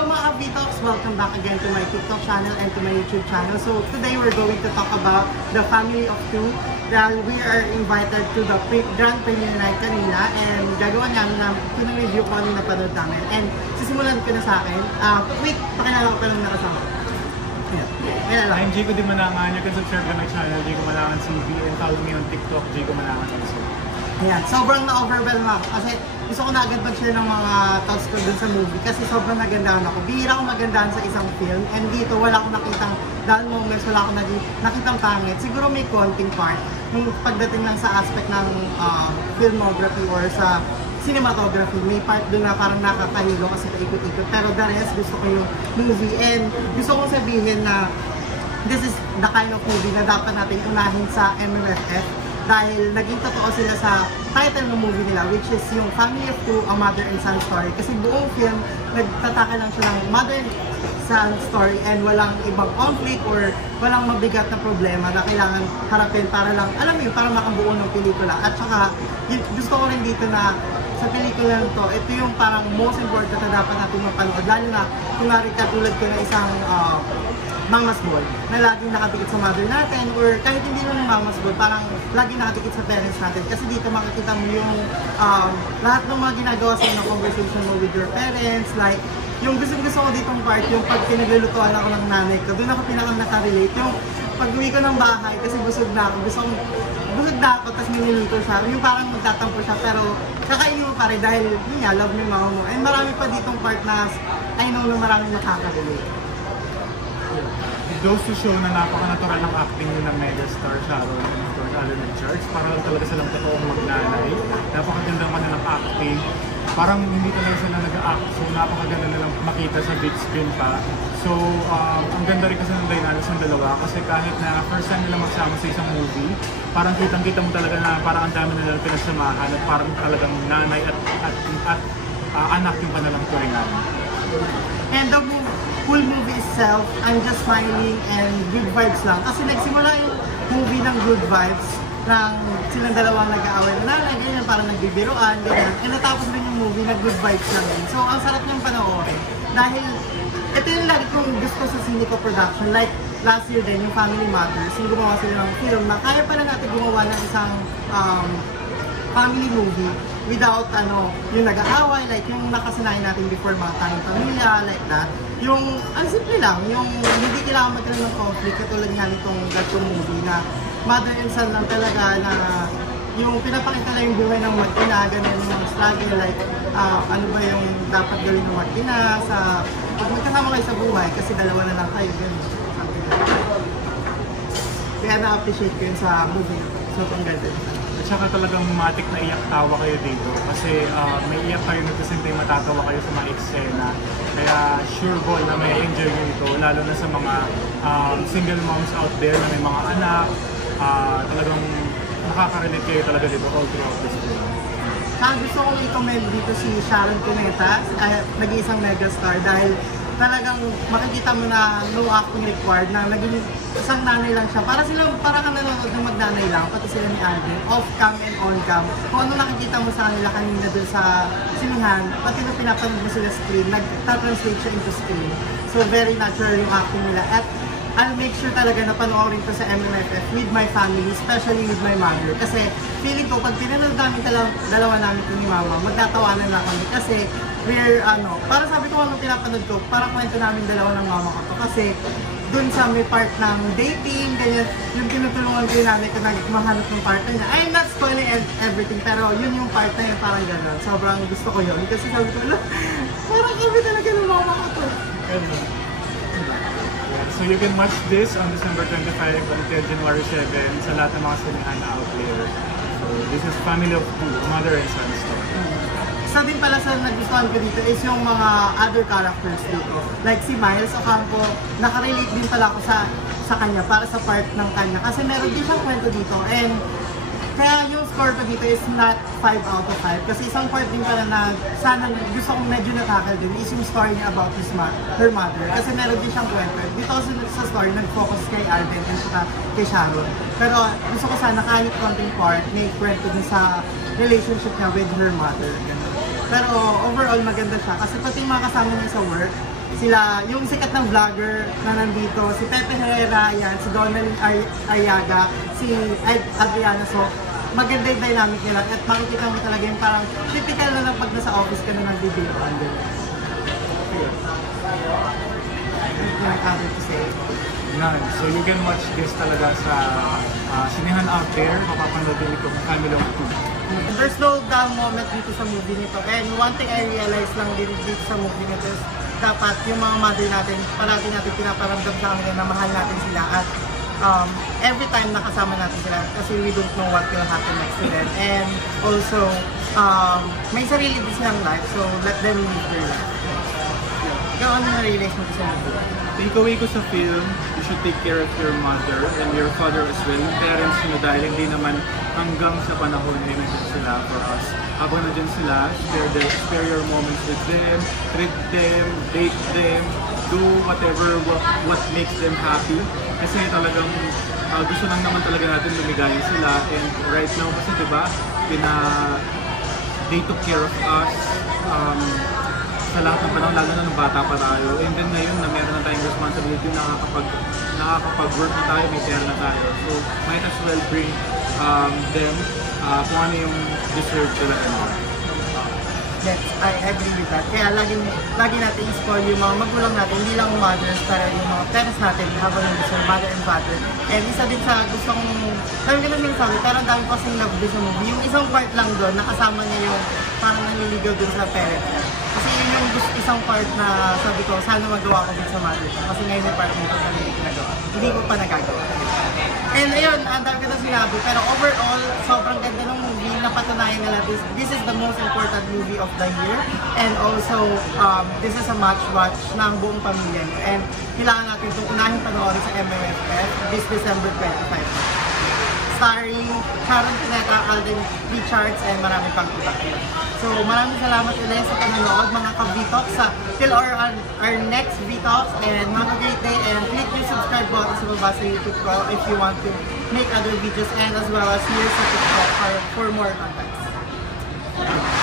Hello mga Vitox! Welcome back again to my TikTok channel and to my YouTube channel. So today we're going to talk about The Family of Two. Dahil we are invited to the grand premiere night kanina and gagawa namin review ko ano napanood namin. And sisimulan ko na sa akin. Wait, pakilala ko pa lang nakasama. I'm Jico Di Manangan. You can subscribe to my channel, Jico Manangan TV, and follow me on TikTok, Jico Manangan also. Ayan, sobrang na-overwhelm ako kasi gusto ko na agad mag-share ng mga thoughts ko dun sa movie kasi sobrang nagandahan ako. Bihira ako magandahan sa isang film and dito wala akong nakitang dull moments, wala akong nakitang pangit. Siguro may konting part nung pagdating lang sa aspect ng filmography or sa cinematography. May part dun na parang nakakahilo kasi paikot-ikot. Pero the rest, gusto ko yung movie and gusto kong sabihin na this is the kind of movie na dapat natin unahin sa MMFF. Dahil naging totoo sila sa title ng movie nila, which is yung Family of Two, a Mother and Son story. Kasi buong film, nagtataka lang siya ng mother and son story and walang ibang conflict or walang mabigat na problema na kailangan harapin para lang, alam mo yun, para makabuo ng pelikula. At saka, gusto ko rin dito na sa pelikula nito, ito yung parang most important na dapat natin mapanood. Lalo na, kung katulad ko na isang Mama's Ball na laging nakadikit sa mother natin or kahit hindi naman Mama's Ball, parang laging nakadikit sa parents natin kasi dito makikita mo yung lahat ng mga ginagawa sa ng conversation mo with your parents, like yung gusto ko ditong part, yung pag pinaglulutuan ako ng nanay ko, doon ako pinaka-nakarelate, yung pag-uwi ko ng bahay kasi busog na ako, busog na ako, tapos may niluto siya, yung parang magtatampo siya pero kakainin mo pa rin dahil yun nga, love mo yung mama mo, and marami pa ditong part na I know na maraming nakaka-relate. It goes to show na napaka-natural ng acting ng megastar Sharon and Alan Richards. Parang talaga silang totoong magnanay. Napakaganda ng kanilang acting. Parang hindi talaga sila nag-act. So napakaganda nilang makita sa big screen pa. So ang ganda rin kasi ng dynamics ng dalawa. Kasi kahit na first time nila magsama sa isang movie, parang kitang-kita mo talaga na parang ang dami nilang pinagsamahan at parang talagang nanay at anak yung kanilang turingan. And the full movie itself, I'm just smiling and good vibes lang. Kasi nagsimula yung movie ng good vibes ng silang dalawang nag-aaway na nanay, ganyan, parang nagbibiruan, ganyan. And natapos rin yung movie na good vibes lang din. So, ang sarap niyang panoorin. Dahil, ito yung lagi kong gusto sa Cineco production. Like, last year din, yung Family Matters, yung gumawa sila ng film na kaya pala natin gumawa ng isang family movie without yung nag-aaway, like yung nakasanayan natin before mga tayong pamilya, like that. Yung, ang simple lang, yung hindi kailangan magkaroon ng conflict, katulad nga nitong gatong movie na mother and son lang talaga na yung pinapakita lang yung buhay ng mag-ina, ganun yung struggle, like ano ba yung dapat gawin ng mag-ina sa pag magkasama kayo sa buhay, kasi dalawa na lang kayo, ganun. Kaya na-appreciate ko yun sa movie, so kung ganda. At saka talagang matik na iyak-tawa kayo dito kasi may iyak kayo na kasi may matatawa kayo sa mga eksena. Kaya sure ball na may enjoy nyo ito, lalo na sa mga single moms out there na may mga anak. Talagang nakaka-relate kayo talaga dito all throughout this film. Gusto kong i-commend dito si Sharon Cuneta, nag-iisang megastar dahil talagang makikita mo na no acting required na naging isang nanay lang siya. Para kang nanonood ng magnanay lang, pati sila ni Alvin, off-cam and on-cam. Kung ano nakikita mo sa kanila kanina dun sa sinihan, pati na pinapanood mo sila screen, nag-translate siya into screen. So very natural yung acting nila. At I'll make sure talaga na panoorin ko sa MMFF with my family, especially with my mother. Kasi feeling ko, pag pinanood namin dalawa namin ito ni Mama, magtatawanan na kami. Kasi we're, para sabi ko anong pinapanood ko, parang kwento namin dalawa ng mama ko to. Kasi dun sa may part ng dating, ganyan, yung tinutulungan ko yung nanay ko na mahanap ng partner niya. I'm not spoiling everything, pero yun yung part na yun, parang gano'n. Sobrang gusto ko yun. Kasi sabi ko, parang kami talaga ng mama ko to. So you can watch this on December 25 until January 7 sa lahat ng mga sinihan out there. So this is Family of Two, mother and son story. Isa din pala sa nagustuhan ko dito is yung mga other characters dito. Like si Miles Ocampo, nakarelate din pala ako sa kanya para sa part ng kanya. Kasi meron din siyang kwento dito. And kaya yung score ko dito is not 5 out of 5. Kasi isang part din pala na sana gusto kong medyo nakakal din is yung story niya about her mother. Kasi meron din siyang kwento. Dito kasi sa story, nag-focus kay Alvin and kay Sharon. Pero gusto ko sana kahit konting part, may kwento din sa relationship niya with her mother. Ganun. Pero overall maganda siya kasi pati mga kasama niya sa work, sila, yung sikat ng vlogger na nandito, si Pepe Herrera, yan, si Donald Ariaga, si Adriana. So, maganda yung dynamic nila at makikita mo talaga yung parang typical na pag nasa office ka na nagbibiroan din. Ano to say? Yan. So you can watch this talaga sa sinihan out there. Mapapanood din ito kung kami lang ito. There's no dull moment dito sa movie nito. And one thing I realized lang din dito sa movie nito is dapat yung mga mother natin, parati natin pinaparamdam sa kanila na mahal natin sila at every time nakasama natin sila kasi we don't know what will happen next to them. And also, may sarili din silang life, so let them live their life. Ikaw, ano na-realize mo sa movie? Takeaway ko sa film, you should take care of your mother and your father as well. Yung parents nyo dahil hindi naman hanggang sa panahon na nandiyan sila for us. Habang nandiyan sila, spare your moments with them, treat them, date them, do whatever what makes them happy. Kasi talagang gusto lang naman talaga natin lumigayan sila. And right now kasi diba, they took care of us. Sa lahat ng panahon, lalo na nung bata pa tayo. And then ngayon na meron na tayong responsibility, nakakapag-work na tayo, may pera na tayo. So, might as well bring them kung ano yung deserve nila. Yes, I agree with that. Kaya lagi natin i-spoil yung mga magulang natin, hindi lang mothers, pero yung mga parents natin, habang yung gusto, mother and father. And isa din sa gusto kong, sabi ko na sinasabi, pero ang dami ko kasing love din sa movie. Yung isang part lang doon, nakasama niya yung parang nanliligaw dun sa parent niya. Kasi yun yung isang part na sabi ko, sana magawa ko din sa mother ko. Kasi ngayon yung part nito sa hindi ginagawa. Hindi ko pa nagagawa. And ayun, ang dami ko na sinabi. Pero overall, sobrang ganda ng movie. Napatunayan nila this is the most important movie of the year. And also, this is a must-watch ng buong pamilya. And kailangan natin itong unahin panoorin sa MMFF this December 25. Starring Sharon Cuneta, Alden Richards, and marami pang iba. So maraming salamat ulit sa panonood mga ka-VTalk till our next VTalks, and have a great day, and click yung subscribe button sa baba sa YouTube ko if you want to make other videos, and as well as here sa TikTok for more contents.